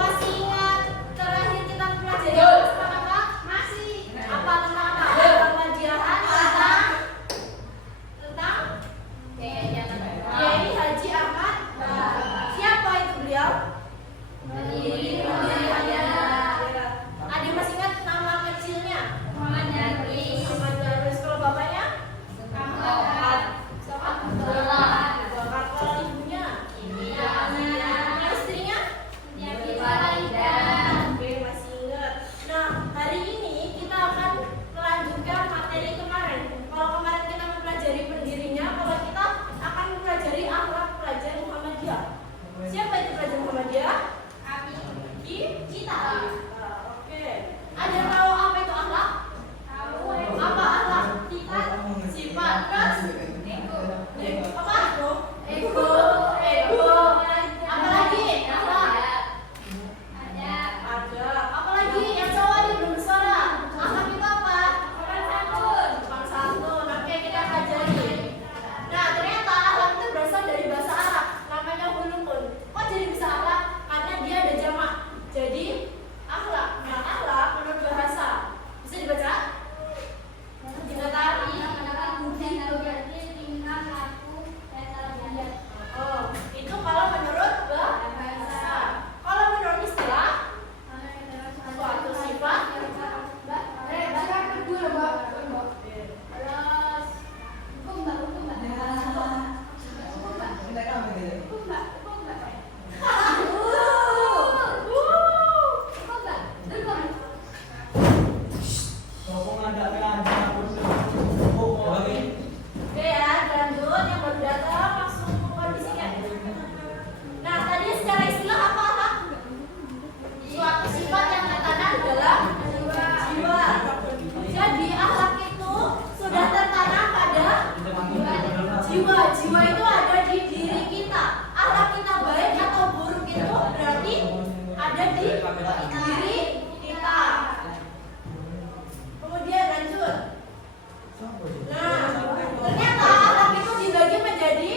Masih ingat terakhir kita pelajari apa? Masih. Apa tentang apa? Pembelajaran tentang Kiai Haji Ahmad. Siapa itu beliau? Ada masih ingat nama kecilnya? Muhammad Darwis. Kalau bapaknya? Kalau ibunya? Istrinya? Oke, masih ingat. Nah, hari ini kita akan melanjutkan materi kemarin. Kalau kemarin kita mempelajari pendirinya, kalau kita akan mempelajari akhlak pelajar Muhammadiyah. Siapa itu pelajar Muhammadiyah? Kita. Oke. Ada yang tahu apa itu akhlak? Apa akhlak? Sifat. Terus apa? Ego. Apa lagi? Akhlak. Ada. Apa lagi? Yang cowok ini belum bersuara. Akhlak itu apa? Sopan santun. Oke, kita pelajari. Nah, ternyata akhlak itu berasal dari bahasa Arab. Namanya hulukun. Kok jadi bisa akhlak? Karena dia ada jamak. Jadi akhlak. Nah, akhlak menurut bahasa bisa dibaca? Dikatakan itu kalau menurut bahasa. Kalau menurut istilah, suatu sifat. Oke ya, lanjut yang baru datang langsung kondisikan. Nah, tadi secara istilah apa akhlak? Suatu sifat yang tertanam dalam jiwa. Jadi akhlak itu sudah tertanam pada jiwa. Jiwa itu ada di diri kita. Akhlak kita baik atau buruk itu berarti ada di diri kita. Kemudian lanjut. Nah, ternyata akhlak itu dibagi menjadi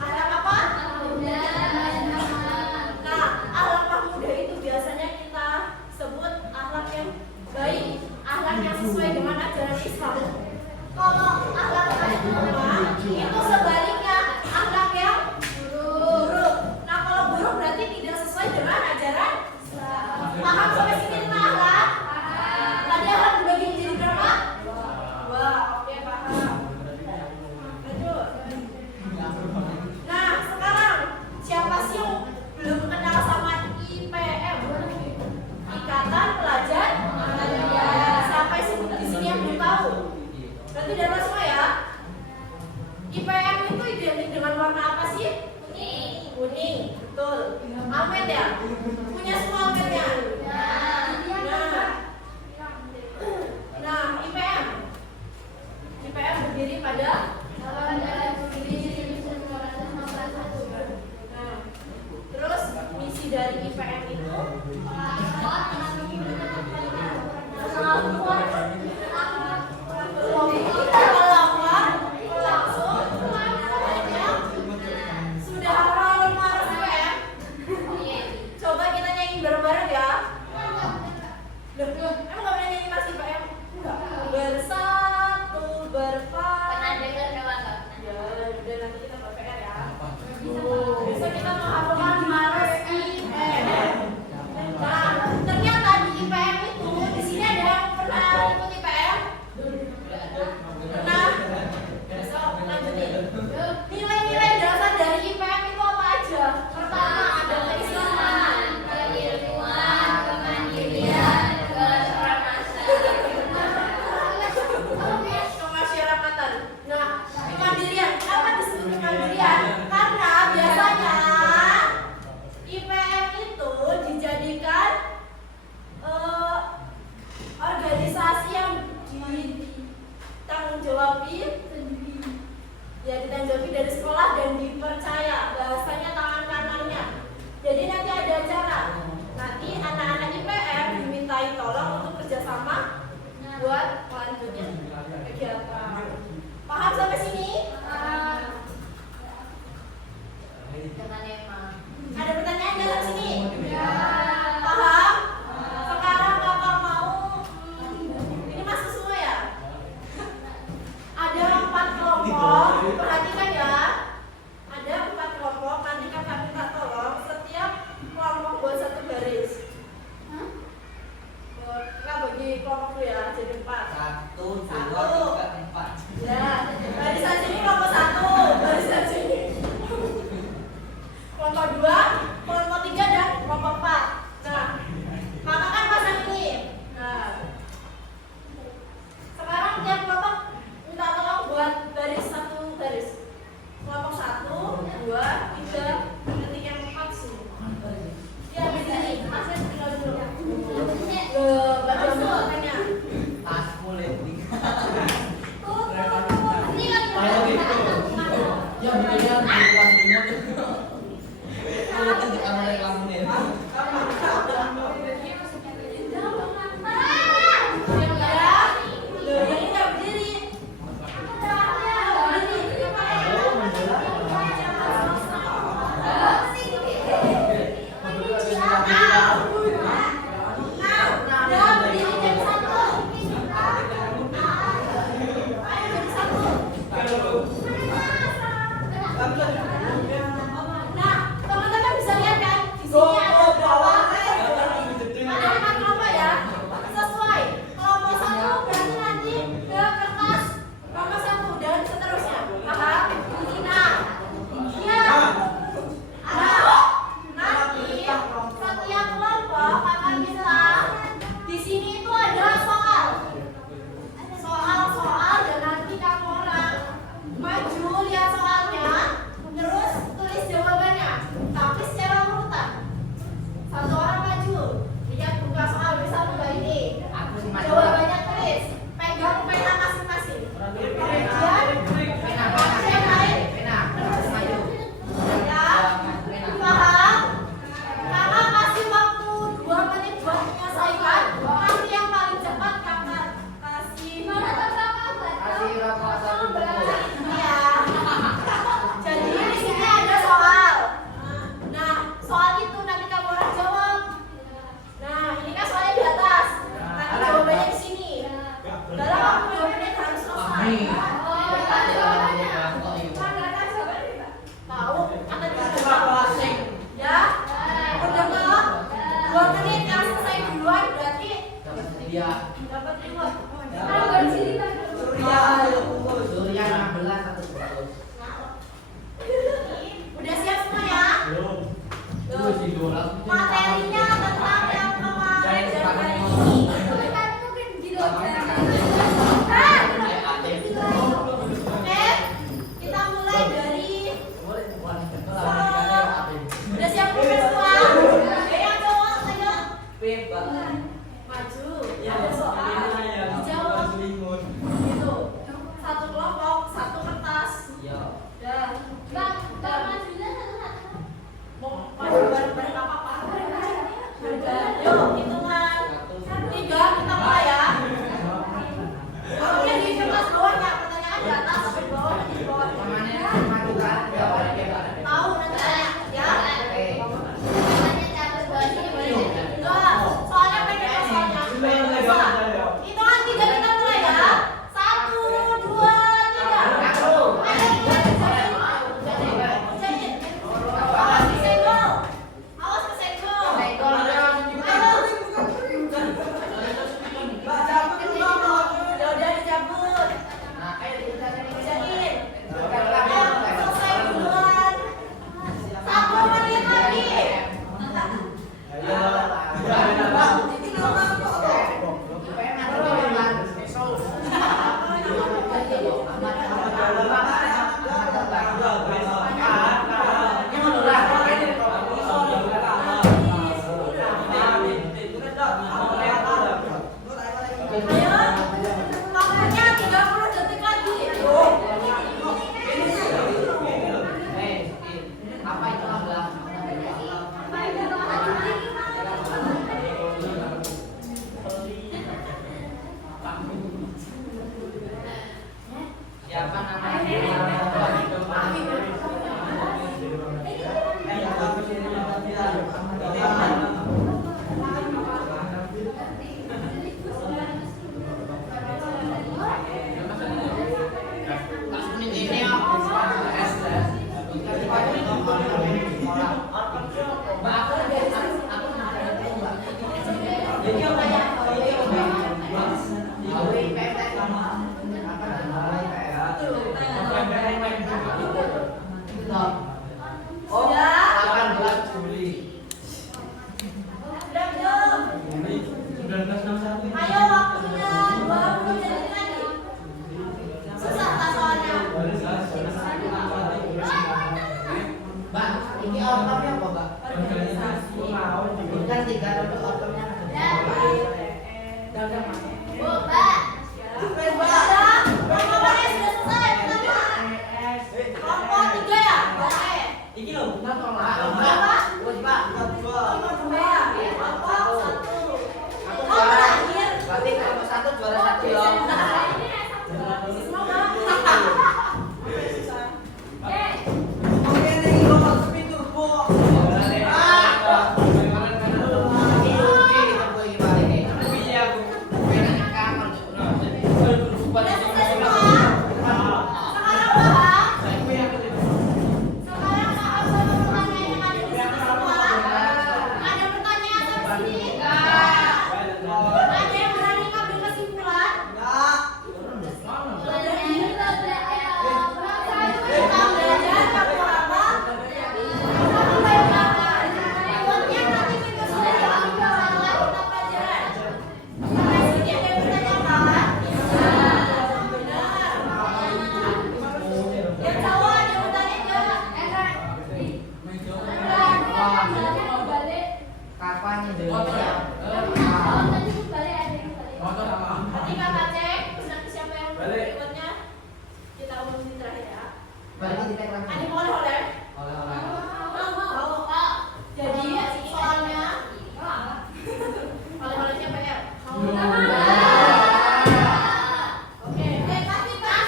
akhlak apa? Nah, akhlak muda itu biasanya kita sebut akhlak yang baik, akhlak yang sesuai dengan ajaran Islam. Kalau akhlak itu sebaliknya akhlak yang buruk. Nah, kalau buruk berarti tidak sesuai dengan ajaran Islam. Paham sampai sini tentang akhlak? Tadi akhlak dibagi menjadi berapa? Wah, oke, paham. Lanjut. Nah, sekarang siapa sih yang belum kenal sama IPM? Ikatan Pelajar Muhammadiyah. Sampai di sini yang belum tahu. Berarti udah tahu semua ya? IPM itu identik dengan warna apa sih? Kuning, betul. Almet ya? Punya semua almetnya? Nah, IPM berdiri pada terus misi dari IPM itu sudah hafal Mars IPM? Coba kita nyanyi bareng-bareng ya. Emang gak pernah nyanyi Mars IPM? Bersatu berpadu. Pernah dengar doang gak? Ya, udah nanti kita PR ya. Besok kita menghafalkan Mars IPM. Nah, ternyata di IPM itu di sini ada yang pernah ikut IPM? Pernah? Besok lanjutin. Nilai-nilai dasar dari IPM itu apa aja? Pertama ada keislaman, keilmuan, kemandirian, kemasyarakatan. Nah, kemandirian. Kenapa disebut kemandirian? Karena biasanya Apa Ani mau oleh-oleh? Mau Pak. Jadi soalnya oleh-olehnya PR. Oke. Tapi kan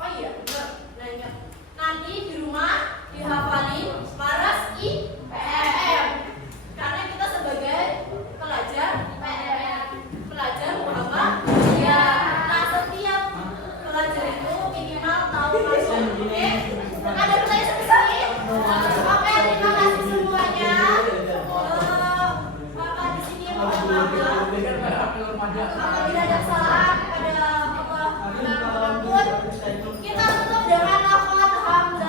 oh iya benar. Nanya. Nanti di rumah dihafalin paras IPM. Karena kita sebagai pelajar IPM, pelajar Muhammadiyah. Nah, setiap pelajar itu minimal tahu masuk. Oke? Ada pertanyaan sampai sini? Oke, terima kasih semuanya. Maka di sini apabila ada salah kepada Allah, kita tutup dengan lafaz hamzah.